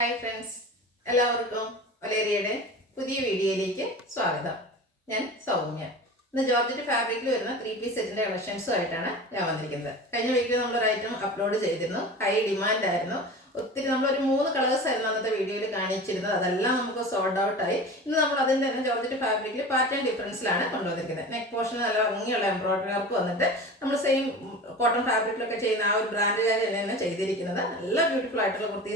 Hi friends, എല്ലാവർക്കും വലേറിയയുടെ പുതിയ വീഡിയോയിലേക്ക് സ്വാഗതം. ഞാൻ സൗമ്യ. ഇന്ന് ജോർജറ്റ് ഫാബ്രിക്കിൽ വരുന്ന 3 പീസ് സെറ്റിന്റെ കളക്ഷൻസുമായിട്ടാണ് ഞാൻ വന്നിരിക്കുന്നത്. കഴിഞ്ഞ വീക്കിൽ നമ്മളൊരു ഐറ്റം അപ്ലോഡ് ചെയ്തിരുന്നു. ഹൈ ഡിമാൻഡ് ആയിരുന്നു. ഒത്തിരി നമ്മളൊരു 3 കളേഴ്സ് ആയിരുന്നു അന്നത്തെ വീഡിയോയിൽ കാണിച്ചിരുന്നത്. അതെല്ലാം നമുക്ക് സോൾഡ് ഔട്ട് ആയി. ഇന്ന് നമ്മൾ അതിൻ്റെ തന്നെ ജോർജറ്റ് ഫാബ്രിക്കിൽ പാറ്റേൺ ഡിഫറൻസിലാണ് കൊണ്ടുവന്നിരിക്കുന്നത്. നെക്ക് പോർഷൻ നല്ല ഭംഗിയുള്ള എംബ്രോയിഡറി വർക്ക് വന്നിട്ട് നമ്മൾ സെയിം കോട്ടൺ ഫാബ്രിക്കിലൊക്കെ ചെയ്യുന്ന ആ ഒരു ബ്രാൻഡുകാർ തന്നെയാണ് ചെയ്തിരിക്കുന്നത്. നല്ല ബ്യൂട്ടിഫുൾ ആയിട്ടുള്ള കുർത്തി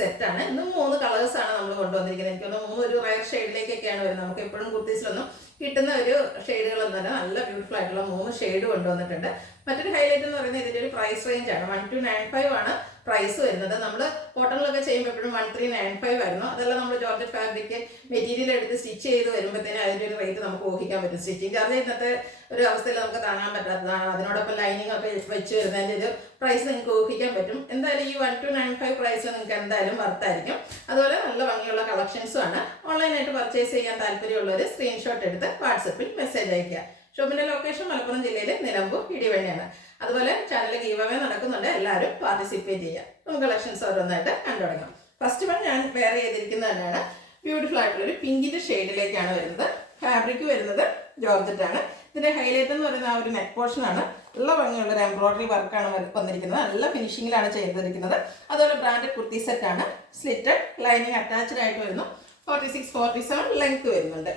സെറ്റാണ്. ഇന്ന് 3 കളേഴ്സാണ് നമ്മൾ കൊണ്ടുവന്നിരിക്കുന്നത്. എനിക്ക് തോന്നുന്നു 3 ഒരു റയർ ഷെയ്ഡിലേക്കൊക്കെയാണ് വരുന്നത്. നമുക്ക് എപ്പോഴും കുർത്തീസിലൊന്നും കിട്ടുന്ന ഒരു ഷെയ്ഡുകളൊന്നും തന്നെ നല്ല ബ്യൂട്ടിഫുൾ ആയിട്ടുള്ള 3 ഷെയ്ഡ് കൊണ്ടുവന്നിട്ടുണ്ട്. മറ്റൊരു ഹൈലൈറ്റ് എന്ന് പറയുന്നത് ഇതിൻ്റെ ഒരു പ്രൈസ് റേഞ്ച് ആണ്. 1295 ആണ് പ്രൈസ് വരുന്നത്. നമ്മൾ കോട്ടണിലൊക്കെ ചെയ്യുമ്പോൾ എപ്പോഴും 1395 ആയിരുന്നു. അതെല്ലാം നമ്മൾ ജോർജറ്റ് ഫാബ്രിക് മെറ്റീരിയൽ എടുത്ത് സ്റ്റിച്ച് ചെയ്ത് വരുമ്പോഴത്തേനും അതിൻ്റെ ഒരു റേറ്റ് നമുക്ക് ഊഹിക്കാൻ പറ്റും. സ്റ്റിച്ചിങ് ചാർജ് ഇന്നത്തെ ഒരു അവസ്ഥയിൽ നമുക്ക് താങ്ങാൻ പറ്റാത്തതാണ്. അതിനോടൊപ്പം ലൈനിങ് ഒക്കെ വെച്ച് വരുന്നതിൻ്റെ ഒരു പ്രൈസ് നിങ്ങൾക്ക് ഊഹിക്കാൻ പറ്റും. എന്തായാലും ഈ 1295 പ്രൈസ് നിങ്ങൾക്ക് എന്തായാലും വർത്തായിരിക്കും. അതുപോലെ നല്ല ഭംഗിയുള്ള കളക്ഷൻസും ആണ്. ഓൺലൈനായിട്ട് പർച്ചേസ് ചെയ്യാൻ താല്പര്യമുള്ളവർ സ്ക്രീൻഷോട്ട് എടുത്ത് വാട്സപ്പിൽ മെസ്സേജ് അയയ്ക്കുക. ഷോപ്പിന്റെ ലൊക്കേഷൻ മലപ്പുറം ജില്ലയിലെ നിലമ്പൂർ ഇടിവഴിയാണ്. അതുപോലെ ചാനലിൽ ഗീവ് അവേ നടക്കുന്നുണ്ട്. എല്ലാവരും പാർട്ടിസിപ്പേറ്റ് ചെയ്യുക. നമുക്ക് കളക്ഷൻസ് ഓരോന്നായിട്ട് കണ്ടു തുടങ്ങാം. ഫസ്റ്റ് വൺ ഞാൻ വെയർ ചെയ്തിരിക്കുന്നത് തന്നെയാണ്. ബ്യൂട്ടിഫുൾ ആയിട്ടുള്ളൊരു പിങ്കിന്റെ ഷെയ്ഡിലേക്കാണ് വരുന്നത്. ഫാബ്രിക് വരുന്നത് ജോർജറ്റ് ആണ്. ഇതിന്റെ ഹൈലൈറ്റ് എന്ന് പറയുന്നത് ആ ഒരു നെക്ക് പോർഷൻ ആണ്. നല്ല ഭംഗിയുള്ള ഒരു എംബ്രോയിഡറി വർക്കാണ് വന്നിരിക്കുന്നത്. നല്ല ഫിനിഷിങ്ങിലാണ് ചെയ്തിരിക്കുന്നത്. അതുപോലെ ബ്രാൻഡഡ് കുർത്തി സെറ്റ് ആണ്. സ്ലിറ്റഡ് ലൈനിങ് അറ്റാച്ച്ഡ് ആയിട്ട് വരുന്നു. 46-47 ലെങ്ത് വരുന്നുണ്ട്.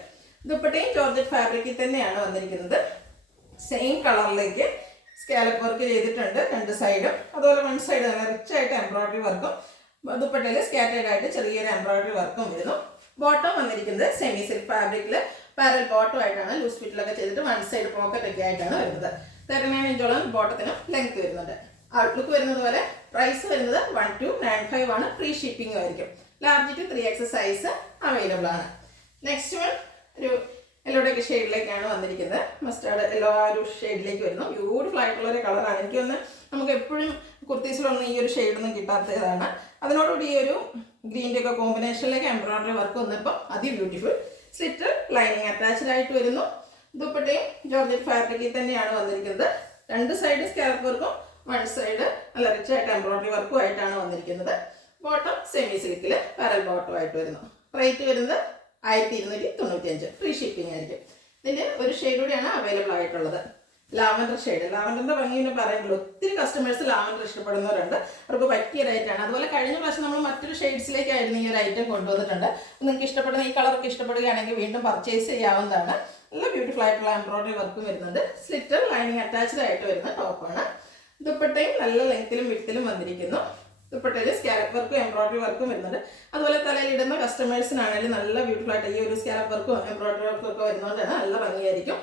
ദുപ്പട്ടയും ജോർജറ്റ് ഫാബ്രിക്കിൽ തന്നെയാണ് വന്നിരിക്കുന്നത്. സെയിം കളറിലേക്ക് സ്കാലപ്പ് വർക്ക് ചെയ്തിട്ടുണ്ട് 2 സൈഡും. അതുപോലെ 1 സൈഡ് നല്ല റിച്ച് ആയിട്ട് എംബ്രോയിഡറി വർക്കും ദുപ്പട്ടയിൽ സ്കാറ്റേഡ് ആയിട്ട് ചെറിയൊരു എംബ്രോയിഡറി വർക്കും വരുന്നു. ബോട്ടം വന്നിരിക്കുന്നത് സെമി സിൽക്ക് ഫാബ്രിക്കിൽ പാരൽ ബോട്ടം ആയിട്ടാണ്. ലൂസ് ഫിറ്റിലൊക്കെ ചെയ്തിട്ട് 1 സൈഡ് പോക്കറ്റ് ഒക്കെ ആയിട്ടാണ് വരുന്നത്. 39 ഇഞ്ചോളം ബോട്ടത്തിന് ലെങ്ത് വരുന്നുണ്ട്. ഔട്ട്ലുക്ക് വരുന്നത് പോലെ പ്രൈസ് വരുന്നത് 1295 ആണ്. ഫ്രീ ഷിപ്പിംഗ് ആയിരിക്കും. Large to 3X size available ആണ്. നെക്സ്റ്റ് വൺ ഒരു യെല്ലോയുടെ ഷെയ്ഡിലേക്കാണ് വന്നിരിക്കുന്നത്. മസ്റ്റാർഡ് യെല്ലോ ആ ഒരു ഷെയ്ഡിലേക്ക് വരുന്നു. ബ്യൂട്ടിഫുൾ ആയിട്ടുള്ള ഒരു കളറാണ്. എനിക്കൊന്ന് നമുക്ക് എപ്പോഴും കുർത്തീസിലൊന്നും ഈ ഒരു ഷെയ്ഡൊന്നും കിട്ടാത്തതാണ്. അതിനോടുകൂടി ഈ ഒരു ഗ്രീൻ്റെ ഒക്കെ കോമ്പിനേഷനിലേക്ക് എംബ്രോയിഡറി വർക്ക് വന്നപ്പോൾ ബ്യൂട്ടിഫുൾ. സ്ലിറ്റ് ലൈനിങ് അറ്റാച്ച്ഡ് ആയിട്ട് വരുന്നു. ദുപ്പട്ടയും ജോർജറ്റ് ഫാബ്രിക്കിൽ തന്നെയാണ് വന്നിരിക്കുന്നത്. 2 സൈഡ് സ്കാലപ്പ് വർക്കും 1 സൈഡ് നല്ല റിച്ച് ആയിട്ട് എംബ്രോയിഡറി വർക്കും ആയിട്ടാണ് വന്നിരിക്കുന്നത്. ബോട്ടം സെമി സിൽക്കിൽ പാരൽ ബോട്ടം ആയിട്ട് വരുന്നു. റേറ്റ് വരുന്നത് 1295. ഫ്രീ ഷിപ്പിംഗ് ആയിരിക്കും. ഇതിൻ്റെ ഒരു ഷെയ്ഡ് കൂടിയാണ് അവൈലബിൾ ആയിട്ടുള്ളത്. Lavender shade. ലാവൻഡറിൻ്റെ ഭംഗിയെന്ന് പറയുമ്പോൾ ഒത്തിരി കസ്റ്റമേഴ്സ് ലാവൻഡർ ഇഷ്ടപ്പെടുന്നവരുണ്ട്. അവർക്ക് പറ്റിയ റേറ്റാണ്. അതുപോലെ കഴിഞ്ഞ പ്രാവശ്യം നമ്മൾ മറ്റൊരു ഷെയ്ഡ്സിലേക്കായിരുന്നു ഈ ഒരു ഐറ്റം കൊണ്ടുവന്നിട്ടുണ്ട്. നിങ്ങൾക്ക് ഇഷ്ടപ്പെടുന്ന ഈ കളറൊക്കെ ഇഷ്ടപ്പെടുകയാണെങ്കിൽ വീണ്ടും പർച്ചേസ് ചെയ്യാവുന്നതാണ്. നല്ല ബ്യൂട്ടിഫുൾ ആയിട്ടുള്ള എംബ്രോയിഡറി വർക്കും വരുന്നുണ്ട്. സ്ലിറ്റർ ലൈനിങ് അറ്റാച്ച്ഡ് ആയിട്ട് വരുന്ന ടോപ്പാണ്. ദുപ്പട്ടയും നല്ല ലെങ്ത്തിലും വിഡ്ത്തിലും വന്നിരിക്കുന്നു. ദുപ്പട്ടയിൽ സ്കാലപ്പ് വർക്കും എംബ്രോയിഡറി വർക്കും വരുന്നുണ്ട്. അതുപോലെ തലയിൽ ഇടുന്ന കസ്റ്റമേഴ്സിനാണെങ്കിലും നല്ല ബ്യൂട്ടിഫുൾ ആയിട്ട് ഈ ഒരു സ്കാലപ്പ് വർക്കും എംബ്രോയിഡറി വർക്കും ഒക്കെ വരുന്നതുകൊണ്ടാണ് നല്ല ഭംഗിയായിരിക്കും.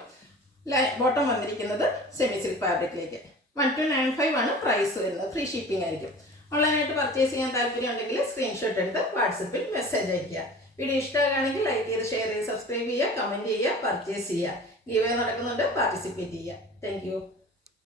ബോട്ടം വന്നിരിക്കുന്നത് സെമി സിൽക്ക് ഫാബ്രിക്കിലേക്ക്. 1295 ആണ് പ്രൈസ് വരുന്നത്. ഫ്രീ ഷിപ്പിംഗ് ആയിരിക്കും. ഓൺലൈനായിട്ട് പർച്ചേസ് ചെയ്യാൻ താല്പര്യം ഉണ്ടെങ്കിൽ സ്ക്രീൻഷോട്ട് എടുത്ത് വാട്സപ്പിൽ മെസ്സേജ് അയയ്ക്കുക. വീഡിയോ ഇഷ്ടമാണെങ്കിൽ ലൈക്ക് ചെയ്ത് ഷെയർ ചെയ്ത് സബ്സ്ക്രൈബ് ചെയ്യുക, കമൻറ്റ് ചെയ്യുക, പർച്ചേസ് ചെയ്യുക. ഗീവ് അവേ നടക്കുന്നുണ്ട്. പാർട്ടിസിപ്പേറ്റ് ചെയ്യുക. താങ്ക്